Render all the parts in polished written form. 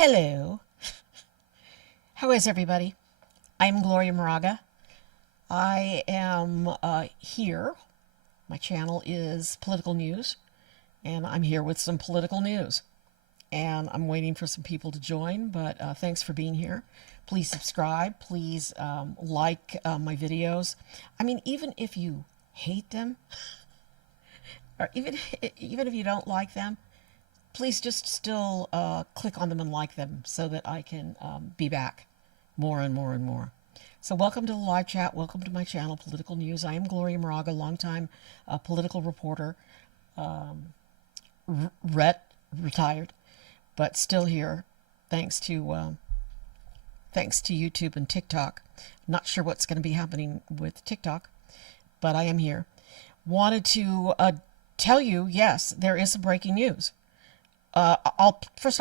Hello. How is everybody? I'm Gloria Moraga. I am here. My channel is Political News, and I'm here with some political news. And I'm waiting for some people to join, but thanks for being here. Please subscribe. Please like my videos. I mean, even if you hate them, or even if you don't like them, please just still click on them and like them so that I can be back more and more and more. So welcome to the live chat. Welcome to my channel, Political News. I am Gloria Moraga, longtime political reporter, retired, but still here thanks to YouTube and TikTok. Not sure what's going to be happening with TikTok, but I am here. Wanted to tell you, yes, there is some breaking news. I'll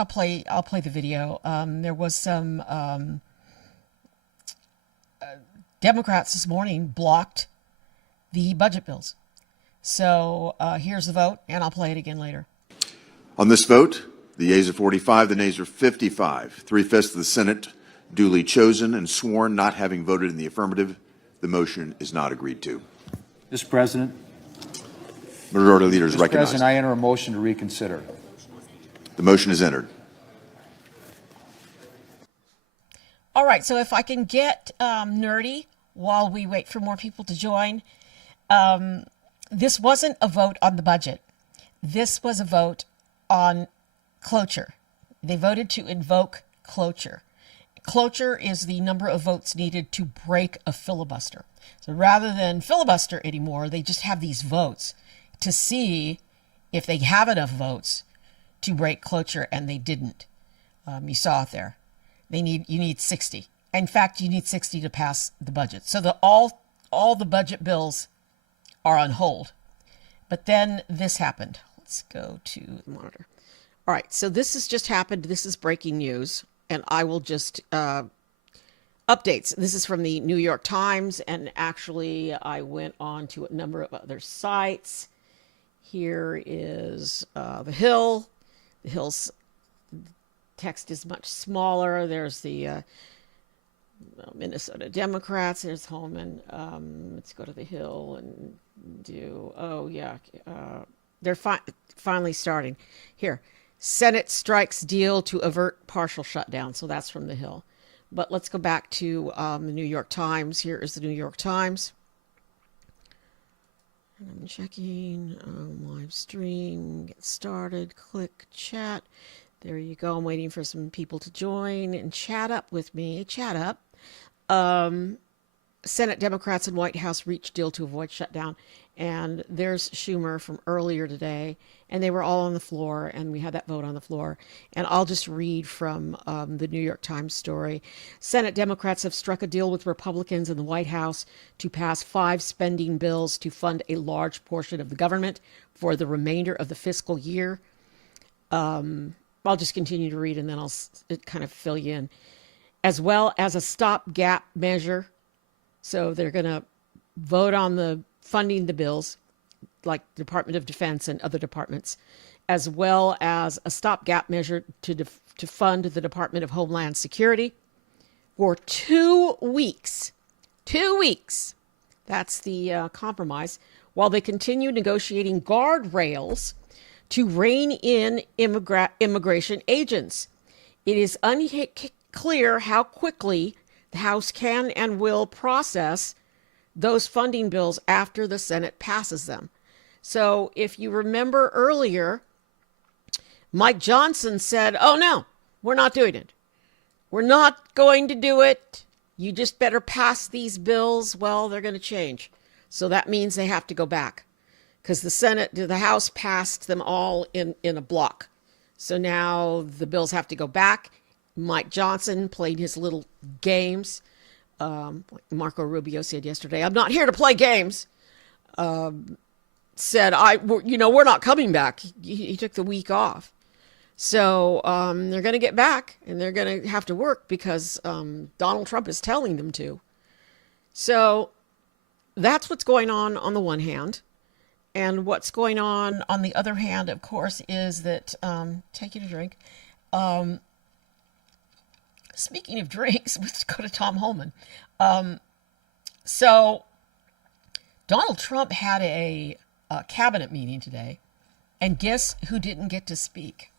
play the video. There was some Democrats this morning blocked the budget bills. So here's the vote, and I'll play it again later. On this vote, the yeas are 45, the nays are 55. 3/5 of the Senate duly chosen and sworn, not having voted in the affirmative. The motion is not agreed to. Mr. President. Majority Leader is Mr. recognized. President, I enter a motion to reconsider. The motion is entered. All right, so if I can get nerdy while we wait for more people to join. This wasn't a vote on the budget. This was a vote on cloture. They voted to invoke cloture. Cloture is the number of votes needed to break a filibuster. So rather than filibuster anymore, they just have these votes to see if they have enough votes to break cloture, and they didn't. You saw it there. You need 60. In fact, you need 60 to pass the budget. So all the budget bills are on hold. But then this happened. Let's go to the monitor. All right, so this has just happened. This is breaking news, and I will just updates. This is from the New York Times, and actually I went on to a number of other sites. Here is The Hill. The Hill's text is much smaller. There's the Minnesota Democrats. There's Homan. Let's go to The Hill and do, oh yeah, they're finally starting. Here, Senate strikes deal to avert partial shutdown. So that's from The Hill. But let's go back to the New York Times. Here is the New York Times. And I'm checking live stream, get started, click chat. There you go. I'm waiting for some people to join and chat up with me. Chat up. Senate Democrats and White House reach deal to avoid shutdown. And there's Schumer from earlier today. And they were all on the floor, and we had that vote on the floor. And I'll just read from the New York Times story. Senate Democrats have struck a deal with Republicans in the White House to pass 5 spending bills to fund a large portion of the government for the remainder of the fiscal year. I'll just continue to read, and then I'll kind of fill you in. As well as a stopgap measure. So they're going to vote on the funding the bills, like Department of Defense and other departments, as well as a stopgap measure to fund the Department of Homeland Security for 2 weeks. 2 weeks. That's the compromise. While they continue negotiating guardrails to rein in immigration agents. It is unclear how quickly the House can and will process those funding bills after the Senate passes them. So if you remember earlier, Mike Johnson said, oh no, we're not doing it. We're not going to do it. You just better pass these bills. Well, they're going to change. So that means they have to go back because the House passed them all in a block. So now the bills have to go back. Mike Johnson played his little games. Marco Rubio said yesterday, I'm not here to play games. Said, we're not coming back. He took the week off. So they're going to get back, and they're going to have to work because Donald Trump is telling them to. So that's what's going on the one hand. And what's going on the other hand, of course, is that, take you to drink, speaking of drinks, let's go to Tom Homan. So Donald Trump had a cabinet meeting today, and guess who didn't get to speak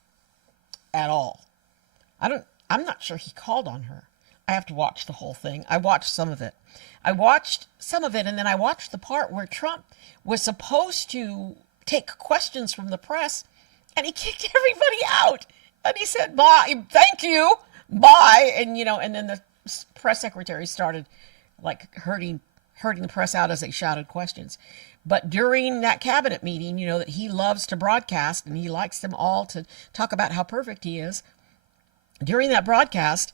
at all? I'm not sure he called on her. I have to watch the whole thing. I watched some of it. And then I watched the part where Trump was supposed to take questions from the press, and he kicked everybody out. And he said, "Bye, thank you, bye." And and then the press secretary started like hurting the press out as they shouted questions. But during that cabinet meeting, that he loves to broadcast and he likes them all to talk about how perfect he is. During that broadcast,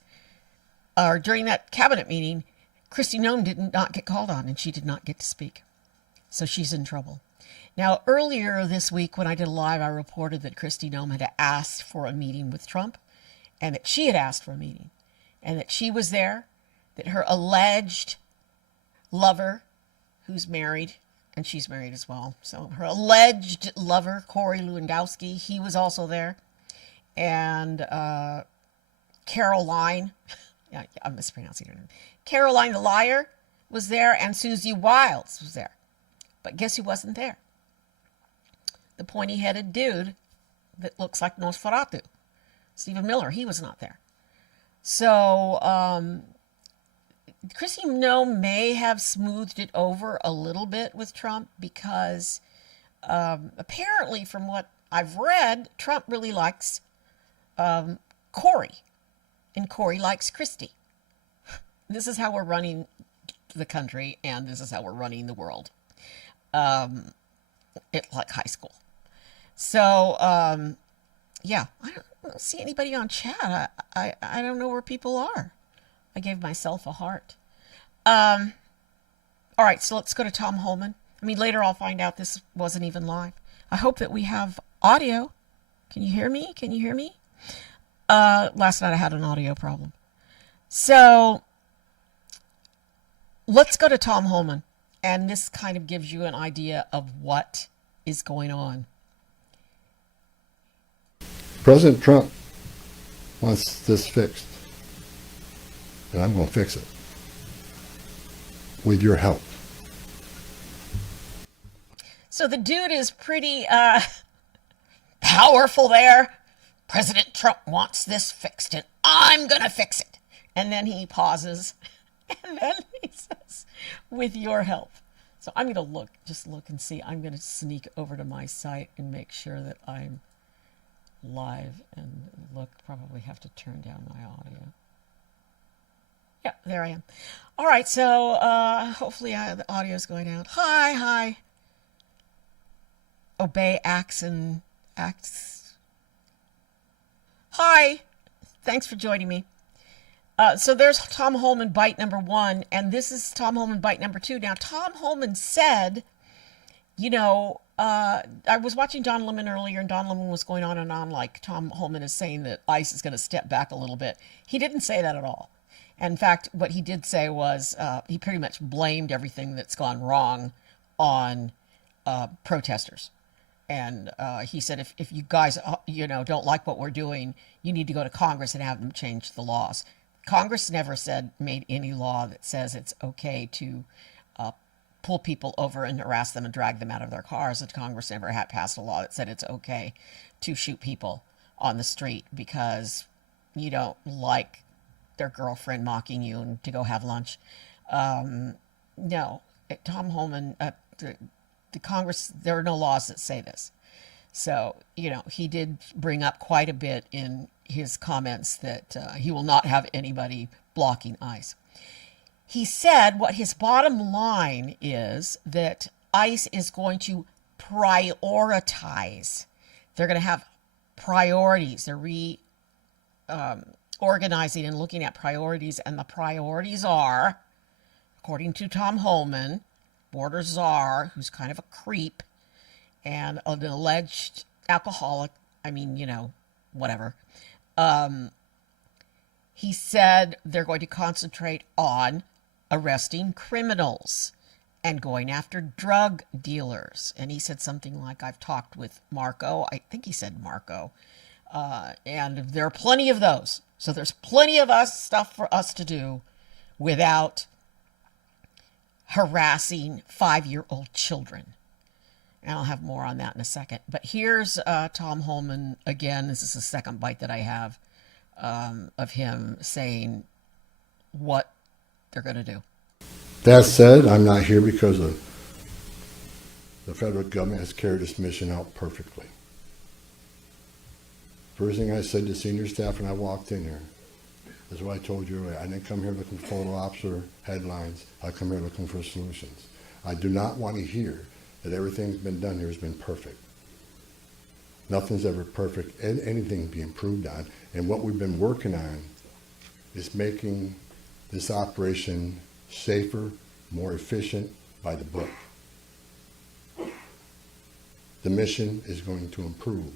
or during that cabinet meeting, Kristi Noem did not get called on, and she did not get to speak. So she's in trouble. Now, earlier this week when I did a live, I reported that Kristi Noem had asked for a meeting with Trump, and that she had asked for a meeting, and that she was there, that her alleged lover, who's married, and she's married as well. So her alleged lover, Corey Lewandowski, he was also there. And Caroline, yeah, I'm mispronouncing her name. Caroline the liar was there, and Susie Wiles was there. But guess who wasn't there? The pointy-headed dude that looks like Nosferatu, Stephen Miller. He was not there. So Kristi Noem may have smoothed it over a little bit with Trump because apparently, from what I've read, Trump really likes Corey, and Corey likes Kristi. This is how we're running the country, and this is how we're running the world. It's like high school. So, yeah, I don't see anybody on chat. I don't know where people are. I gave myself a heart. All right, so let's go to Tom Homan. I mean, later I'll find out this wasn't even live. I hope that we have audio. Can you hear me? Can you hear me? Last night I had an audio problem. So let's go to Tom Homan. And this kind of gives you an idea of what is going on. President Trump wants this fixed, and I'm going to fix it with your help. So the dude is pretty powerful there. President Trump wants this fixed, and I'm going to fix it. And then he pauses, and then he says, with your help. So I'm going to just look and see. I'm going to sneak over to my site and make sure that I'm live and look. Probably have to turn down my audio. Yeah, there I am. All right, so hopefully the audio is going out. Hi. Obey acts and acts. Hi, thanks for joining me. So there's Tom Homan bite number 1, and this is Tom Homan bite number 2. Now, Tom Homan said, I was watching Don Lemon earlier, and Don Lemon was going on and on like Tom Homan is saying that ICE is going to step back a little bit. He didn't say that at all. In fact, what he did say was he pretty much blamed everything that's gone wrong on protesters. And he said, if you guys, don't like what we're doing, you need to go to Congress and have them change the laws. Congress never made any law that says it's okay to pull people over and harass them and drag them out of their cars. And Congress never had passed a law that said it's okay to shoot people on the street because you don't like their girlfriend mocking you and to go have lunch. No, Tom Homan, the Congress, there are no laws that say this. So, he did bring up quite a bit in his comments that he will not have anybody blocking ICE. He said what his bottom line is that ICE is going to prioritize. They're going to have priorities. They're organizing and looking at priorities, and the priorities are, according to Tom Homan, border czar, who's kind of a creep, and an alleged alcoholic, whatever. He said they're going to concentrate on arresting criminals and going after drug dealers. And he said something like, I've talked with Marco. I think he said Marco. And there are plenty of those. So there's plenty of stuff for us to do without harassing 5-year-old children. And I'll have more on that in a second. But here's Tom Homan again. This is the second bite that I have of him saying what they're going to do. That said, I'm not here because the federal government has carried this mission out perfectly. First thing I said to senior staff when I walked in here is what I told you earlier. I didn't come here looking for photo ops or headlines. I come here looking for solutions. I do not want to hear that everything's been done here has been perfect. Nothing's ever perfect, and anything can be improved on. And what we've been working on is making this operation safer, more efficient, by the book. The mission is going to improve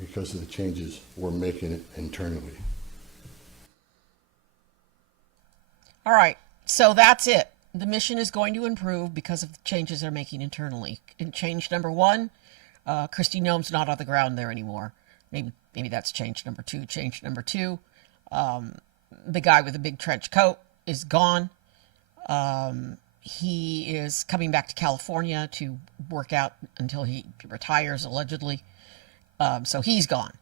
because of the changes we're making it internally. All right, so that's it. The mission is going to improve because of the changes they're making internally. And change number 1, Kristi Noem's not on the ground there anymore. Maybe that's change number 2. Change number 2, the guy with the big trench coat is gone. He is coming back to California to work out until he retires, allegedly. So he's gone.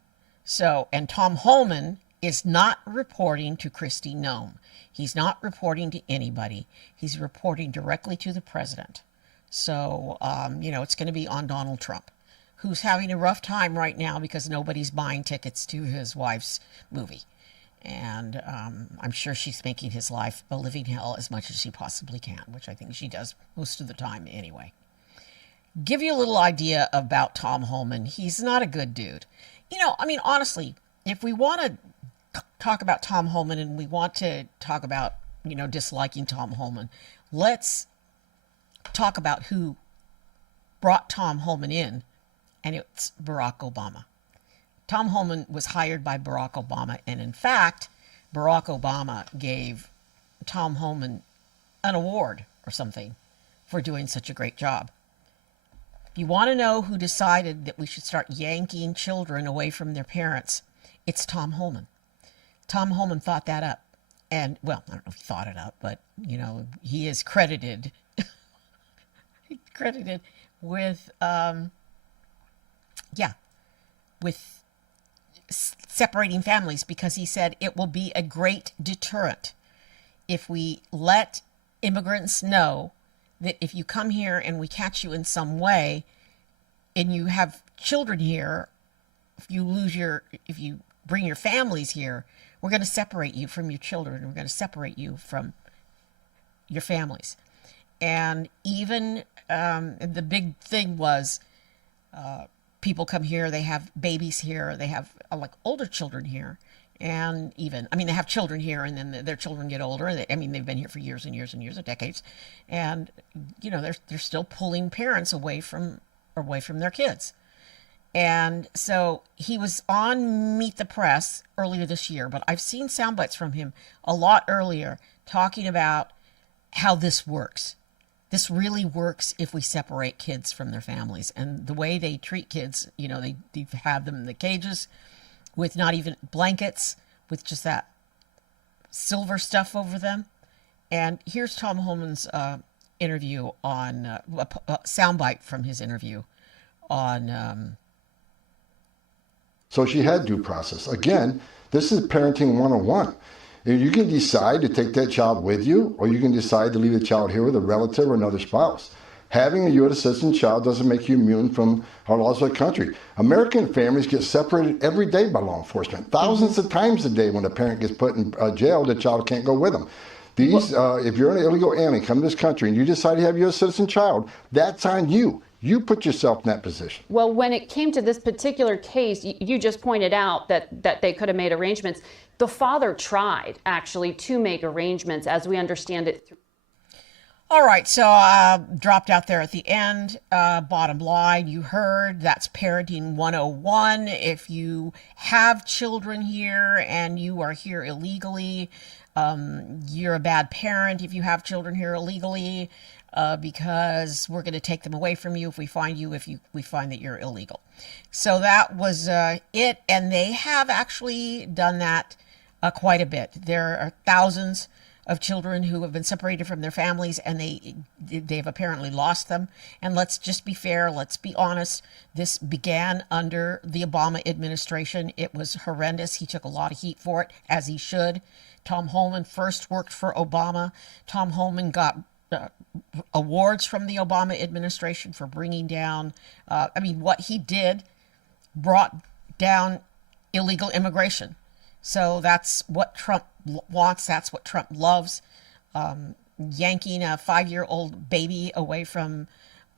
And Tom Homan is not reporting to Kristi Noem. He's not reporting to anybody. He's reporting directly to the president. So, it's going to be on Donald Trump, who's having a rough time right now because nobody's buying tickets to his wife's movie. And I'm sure she's making his life a living hell as much as she possibly can, which I think she does most of the time anyway. Give you a little idea about Tom Homan. He's not a good dude. Honestly, if we want to talk about Tom Homan and we want to talk about, disliking Tom Homan, let's talk about who brought Tom Homan in, and it's Barack Obama. Tom Homan was hired by Barack Obama, and in fact, Barack Obama gave Tom Homan an award or something for doing such a great job. If you want to know who decided that we should start yanking children away from their parents, it's Tom Homan. Tom Homan thought that up. And, well, I don't know if he thought it up, but, he is credited with, with separating families, because he said it will be a great deterrent if we let immigrants know that if you come here and we catch you in some way and you have children here, if you bring your families here, we're going to separate you from your children. We're going to separate you from your families. And even the big thing was people come here, they have babies here, they have older children here. And they have children here, and then their children get older. They've been here for years and years and years, or decades. And, they're still pulling parents away from their kids. And so he was on Meet the Press earlier this year, but I've seen sound bites from him a lot earlier talking about how this works. This really works if we separate kids from their families. And the way they treat kids, they have them in the cages with not even blankets, with just that silver stuff over them. And here's Tom Homan's interview on, a soundbite from his interview on... So she had due process. Again, this is parenting 101. You can decide to take that child with you, or you can decide to leave the child here with a relative or another spouse. Having a U.S. citizen child doesn't make you immune from our laws of the country. American families get separated every day by law enforcement. Thousands of times a day when a parent gets put in jail, the child can't go with them. If you're an illegal alien, come to this country, and you decide to have a U.S. citizen child, that's on you. You put yourself in that position. Well, when it came to this particular case, you just pointed out that they could have made arrangements. The father tried, actually, to make arrangements, as we understand it. All right, so dropped out there at the end. Bottom line, you heard, that's Parenting 101. If you have children here and you are here illegally, you're a bad parent if you have children here illegally. because we're going to take them away from you if we find you, we find that you're illegal. So that was it, and they have actually done that quite a bit. There are thousands of children who have been separated from their families, and they've apparently lost them. And let's just be fair, let's be honest. This began under the Obama administration. It was horrendous. He took a lot of heat for it, as he should. Tom Homan first worked for Obama. Tom Homan got awards from the Obama administration for bringing down, what he did brought down illegal immigration. So that's what Trump wants. That's what Trump loves. Yanking a 5-year-old baby away from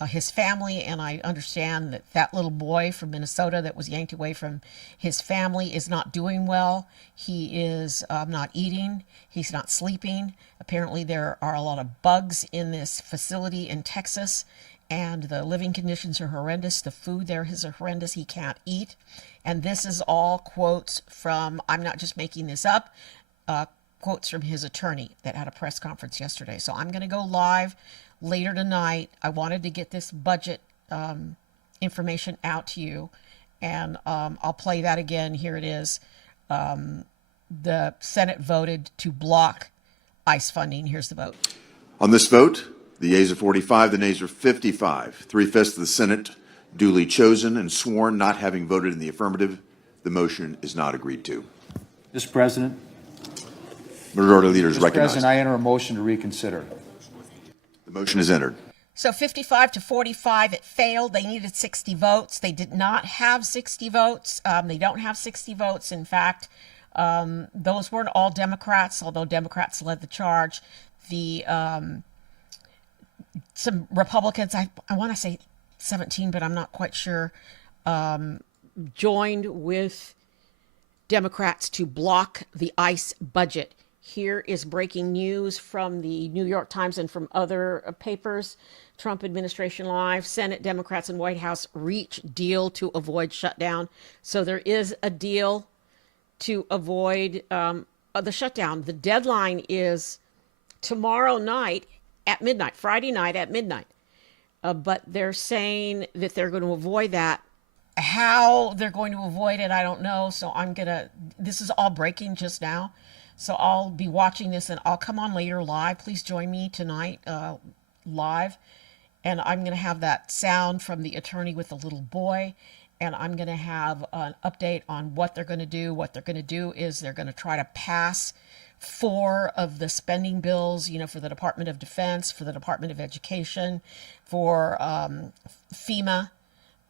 his family. And I understand that that little boy from Minnesota that was yanked away from his family is not doing well. He is not eating. He's not sleeping. Apparently there are a lot of bugs in this facility in Texas, and the living conditions are horrendous. The food there is horrendous. He can't eat. And this is all quotes from, I'm not just making this up, quotes from his attorney that had a press conference yesterday. So I'm going to go live later tonight. I wanted to get this budget information out to you, and I'll play that again. Here it is. The Senate voted to block ICE funding. Here's the vote. On this vote, the yeas are 45, the nays are 55. 3/5 of the Senate duly chosen and sworn, not having voted in the affirmative. The motion is not agreed to. Mr. President. Majority Leader is Mr. recognized. President, I enter a motion to reconsider. The motion is entered. So 55 to 45, it failed. They needed 60 votes. They did not have 60 votes. They don't have 60 votes. In fact, those weren't all Democrats, although Democrats led the charge. Some Republicans, I want to say 17, but I'm not quite sure, joined with Democrats to block the ICE budget. Here is breaking news from the New York Times and from other papers. Trump administration live. Senate Democrats and White House reach deal to avoid shutdown. So there is a deal to avoid the shutdown. The deadline is tomorrow night at midnight, Friday night at midnight. But they're saying that they're going to avoid that. How they're going to avoid it, I don't know. So this is all breaking just now. So I'll be watching this, and I'll come on later live. Please join me tonight live. And I'm going to have that sound from the attorney with the little boy. And I'm going to have an update on what they're going to do. What they're going to do is they're going to try to pass 4 of the spending bills, for the Department of Defense, for the Department of Education, for FEMA,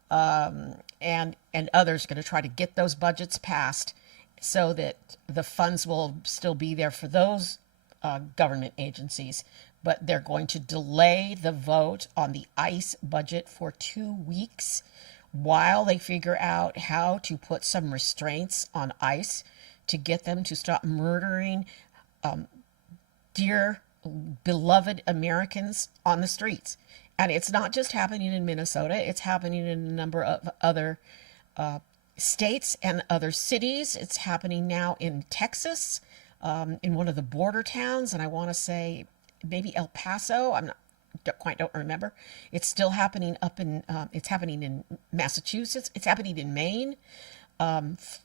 and others, going to try to get those budgets passed so that the funds will still be there for those government agencies. But they're going to delay the vote on the ICE budget for 2 weeks while they figure out how to put some restraints on ICE to get them to stop murdering dear, beloved Americans on the streets. And it's not just happening in Minnesota. It's happening in a number of other states and other cities. It's happening now in Texas, in one of the border towns. And I want to say maybe El Paso. Don't remember. It's still happening it's happening in Massachusetts. It's happening in Maine,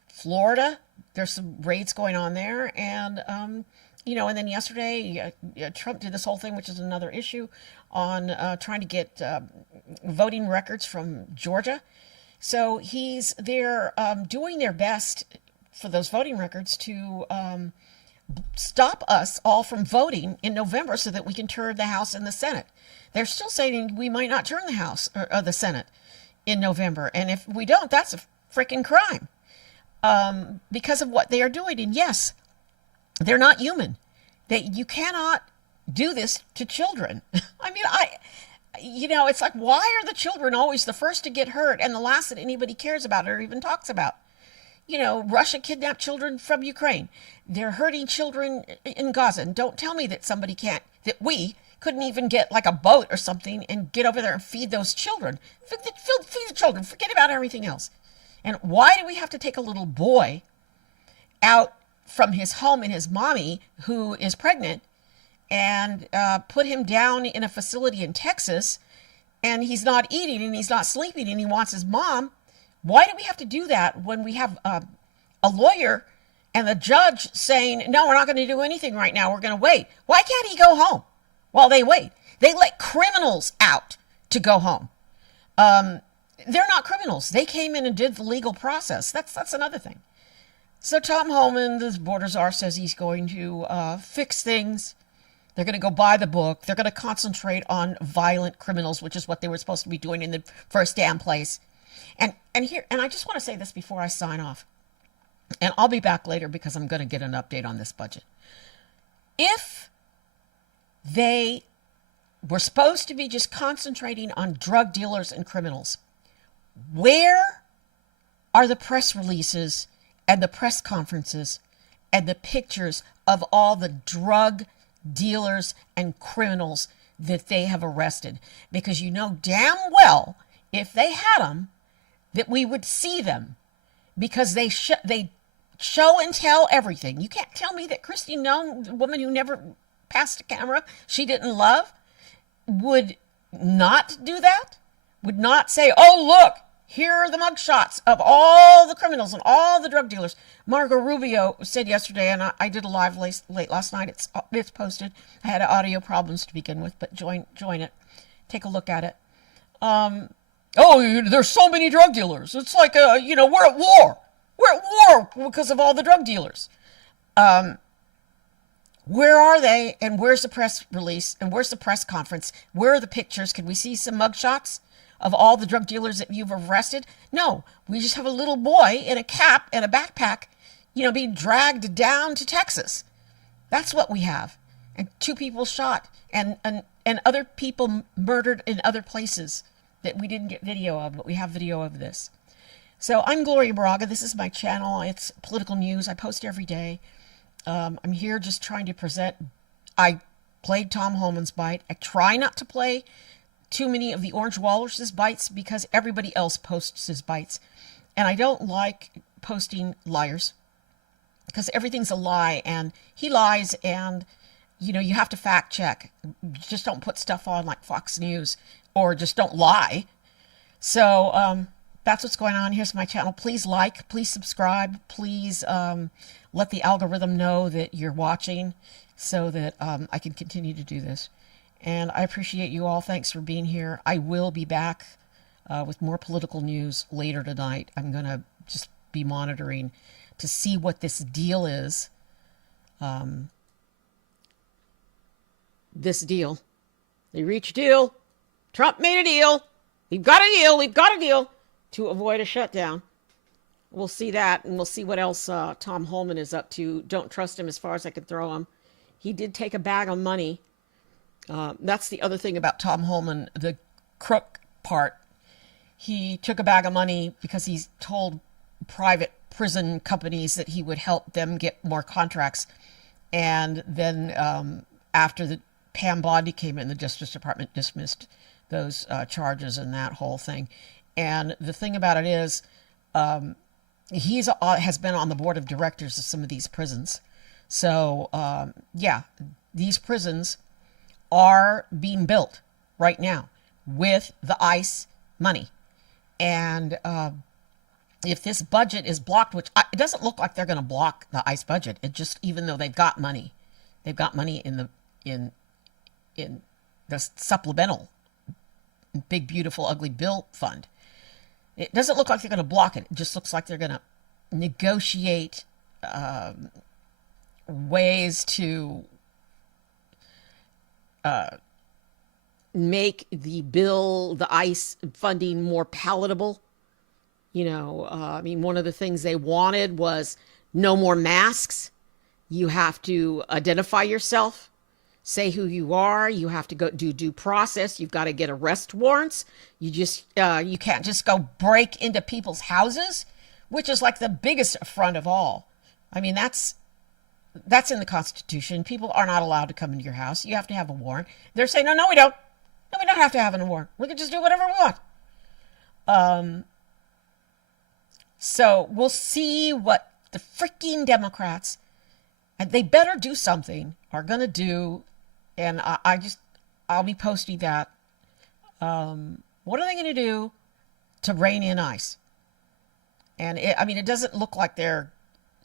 Florida. There's some raids going on there. And, and then yesterday, Trump did this whole thing, which is another issue, on trying to get voting records from Georgia. So they're doing their best for those voting records to stop us all from voting in November so that we can turn the House and the Senate. They're still saying we might not turn the House or the Senate in November. And if we don't, that's a freaking crime because of what they are doing. And yes, they're not human. You cannot do this to children. It's like, why are the children always the first to get hurt and the last that anybody cares about or even talks about? Russia kidnapped children from Ukraine. They're hurting children in Gaza. And don't tell me that that we couldn't even get like a boat or something and get over there and feed those children. Feed the children. Forget about everything else. And why do we have to take a little boy out from his home and his mommy who is pregnant and put him down in a facility in Texas, and he's not eating and he's not sleeping and he wants his mom. Why do we have to do that when we have a lawyer and the judge saying, no, we're not going to do anything right now, we're going to wait? Why can't he go home while they wait? They let criminals out to go home. They're not criminals. They came in and did the legal process. That's another thing. So Tom Homan, the border czar, says he's going to fix things. They're going to go buy the book. They're going to concentrate on violent criminals, which is what they were supposed to be doing in the first damn place. And I just want to say this before I sign off. And I'll be back later because I'm going to get an update on this budget. If they were supposed to be just concentrating on drug dealers and criminals, where are the press releases and the press conferences and the pictures of all the drug dealers and criminals that they have arrested? Because you know damn well if they had them that we would see them, because they show and tell everything. You can't tell me that Christy Nome, the woman who never passed a camera she didn't love, would not do that, would not say, oh, look, here are the mugshots of all the criminals and all the drug dealers. Margot Rubio said yesterday, and I did a live late last night. It's posted. I had audio problems to begin with, but join it. Take a look at it. Oh, there's so many drug dealers. It's like, we're at war. We're at war because of all the drug dealers. Where are they? And where's the press release? And where's the press conference? Where are the pictures? Can we see some mugshots of all the drug dealers that you've arrested? No, we just have a little boy in a cap and a backpack, being dragged down to Texas. That's what we have. And 2 people shot and other people murdered in other places that we didn't get video of, but we have video of this. So I'm Gloria Moraga. This is my channel. It's political news. I post every day. I'm here just trying to present. I played Tom Homan's bite. I try not to play too many of the Orange Walrus's bites because everybody else posts his bites. And I don't like posting liars because everything's a lie and he lies, and you have to fact check. Just don't put stuff on like Fox News, or just don't lie. So that's what's going on. Here's my channel. Please like, please subscribe, please let the algorithm know that you're watching so that I can continue to do this. And I appreciate you all. Thanks for being here. I will be back with more political news later tonight. I'm going to just be monitoring to see what this deal is. This deal. They reached a deal. Trump made a deal. We've got a deal. We've got a deal to avoid a shutdown. We'll see that, and we'll see what else Tom Homan is up to. Don't trust him as far as I can throw him. He did take a bag of money. That's the other thing about Tom Homan, the crook part. He took a bag of money because he's told private prison companies that he would help them get more contracts. And then after the Pam Bondi came in, the Justice Department dismissed those charges and that whole thing. And the thing about it is, he has been on the board of directors of some of these prisons. So, these prisons are being built right now with the ICE money. And if this budget is blocked, which it doesn't look like they're going to block the ICE budget. It just, even though they've got money in the supplemental big, beautiful, ugly bill fund. It doesn't look like they're going to block it. It just looks like they're going to negotiate ways to make the ICE funding more palatable. One of the things they wanted was no more masks. You have to identify yourself, say who you are. You have to go do due process. You've got to get arrest warrants. You can't just go break into people's houses, which is like the biggest affront of all. That's in the Constitution. People are not allowed to come into your house. You have to have a warrant. They're saying, no, we don't. No, we don't have to have a warrant. We can just do whatever we want. So we'll see what the freaking Democrats, and they better do something, are going to do And I'll be posting that. What are they going to do to rein in ICE? And it doesn't look like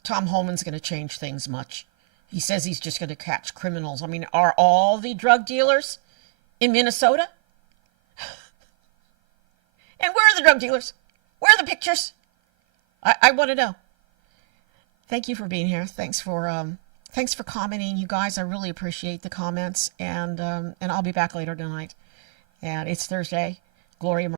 Tom Homan's going to change things much. He says he's just going to catch criminals. I mean, are all the drug dealers in Minnesota? And where are the drug dealers? Where are the pictures? I want to know. Thank you for being here. Thanks for commenting, you guys. I really appreciate the comments. And I'll be back later tonight. And it's Thursday. Gloria.